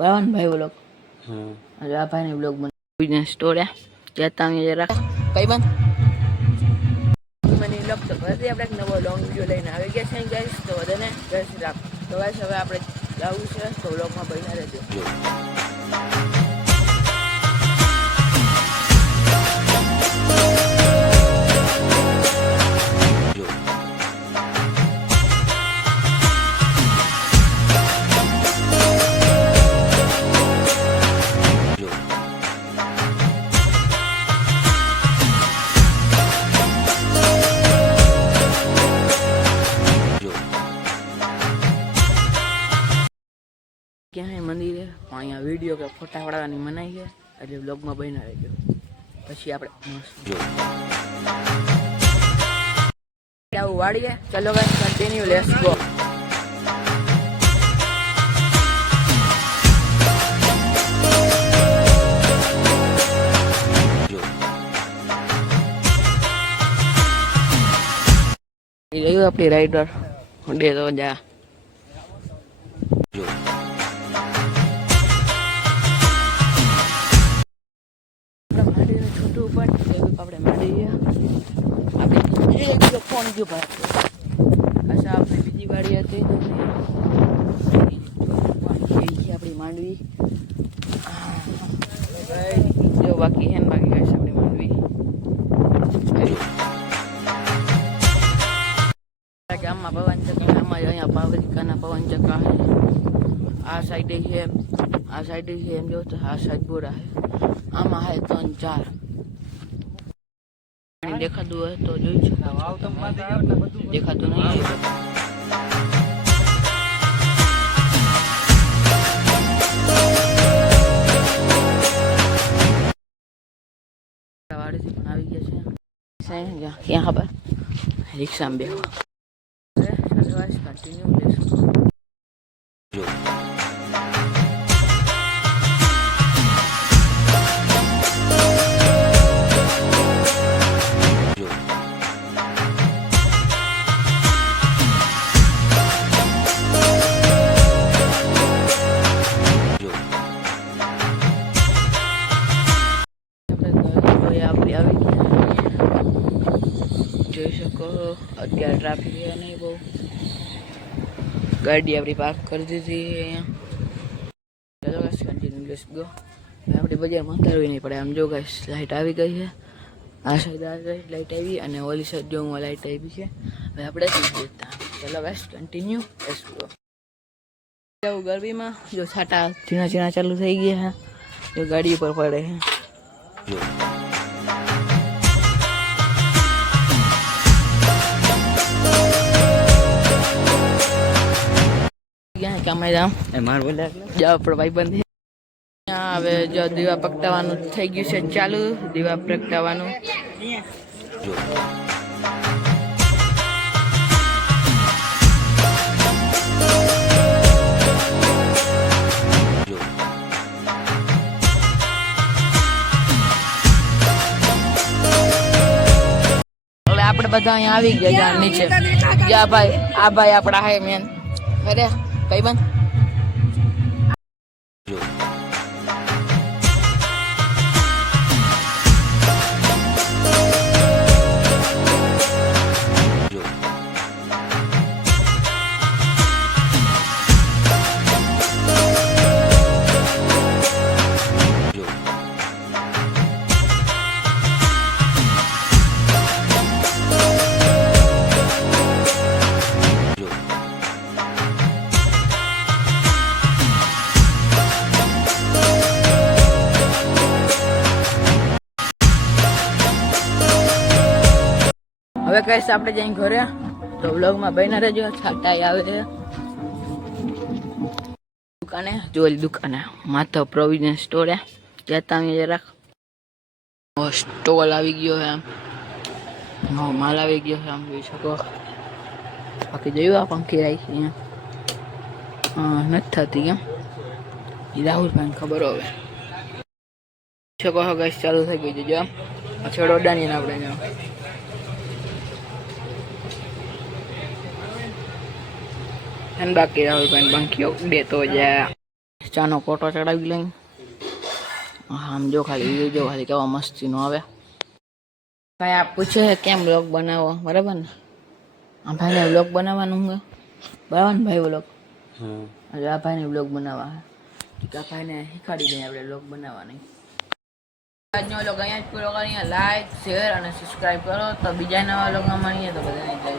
बावन भाई व्लॉग अरे आ भाई ने व्लॉग बना बिजनेस स्टोर है जाता हूं जरा कई बंद મને વ્લોગ તો ફરીથી આપણે એક નવો લોંગ વિડીયો લઈને આવી ગયા છે ગાઈસ તો બધાને જય શ્રી રામ તો ગાઈસ હવે આપણે જવું છે તો વ્લોગમાં બન્યા રહેજો क्या है मंदिर है अँ वीडियो के फोटा पड़ानी मनाई है એટલે વ્લોગમાં બન્યા રહેજો પછી આપણે આવું વાળીએ ચલો ગાઈસ કન્ટિન્યુ લેટ્સ ગો ये रही अपनी राइडर दे दो जा फोन क्यों पाया अच्छा आपने बीजी बाड़ी आती अपनी मांडवी जो बाकी है बाकी कैसे अपनी मांडवी गाम में पवन चक्का अँ पावरिका पवन चक्का है आ साइड है आ साइड है एम जो आ साइड बोरा है आम है 3-4 देखाતું હોય તો જોઈ શકો દેખાતું નહીં વાડીથી પણ આવી ગયા છે यहाँ पर रिक्शा में बेहो कंटिन्यू જોઈ શકો અત્યારે ટ્રાફિક છે નહીં બહુ ગાડી આપણી પાર્ક કરી દીધી અહીંયા ચલો ગાઈસ કન્ટિન્યુ લેટ્સ ગો આપણી બજારમાં અંધારવી નહીં પડે આમ જો ગાઈસ લાઇટ આવી ગઈ છે આ સાઈડ લાઇટ આવી અને ઓલી સાઈડ જો લાઇટ આવી છે હવે આપણે જતા ચલો ગાઈસ કન્ટિન્યુ લેટ્સ ગો જાવ ગરમીમાં જો છાટા ઝીણા ઝીણા ચાલુ થઈ ગયા છે જો ગાડી ઉપર પડે છે માર બોલ્યા જાવ આપણો ભાઈ બંધ હવે જો દીવા પ્રગટાવવાનું થઈ ગયું છે ચાલુ દીવા પ્રગટાવવાનું હવે આપણે બધા અહીંયા આવી ગયા નીચે જા ભાઈ આ ભાઈ આપણા હે મેન અરે કઈ બંધ હવે કઈશ આપણે જઈને ઘરે તો વ્લોગમાં બન્યા રહેજો છાટાઈ આવે દુકાને જોલી દુકાને માધવ પ્રોવિઝન સ્ટોર હે જતા અમે જરાક સ્ટોલ આવી ગયો છે આમ માલ આવી ગયો છે આમ જોઈ શકો બાકી જોયું આ પંખી રાખી અહીંયા નથી થતી કેમ રાહુલભાઈને ખબર હવે શકો ગેસ ચાલુ થઈ ગઈ છે જો આમ છેડો અડાણીને આપણે બાકી રાહુલભાઈ બંકીઓ દેતો જાય ચાનો કોટો ચડાવી લઈ. આમ જો ખાલી જો ખાલી કેવા મસ્તીનો આવે. ભાઈ આપ પૂછે કેમ વ્લોગ બનાવો બરાબર ને. આ ભાઈને વ્લોગ બનાવવાનું છે બરાબર ને ભાઈ વ્લોગ. એટલે આ ભાઈને વ્લોગ બનાવવા છે આ ભાઈને શીખવાડી દઈએ આપણે વ્લોગ બનાવવાની. આજનો વ્લોગ અહીંયા જ પૂરો કરીએ. લાઈક શેર અને સબસ્ક્રાઈબ કરો તો બીજા નવા વ્લોગમાં મળીએ તો બધાને જય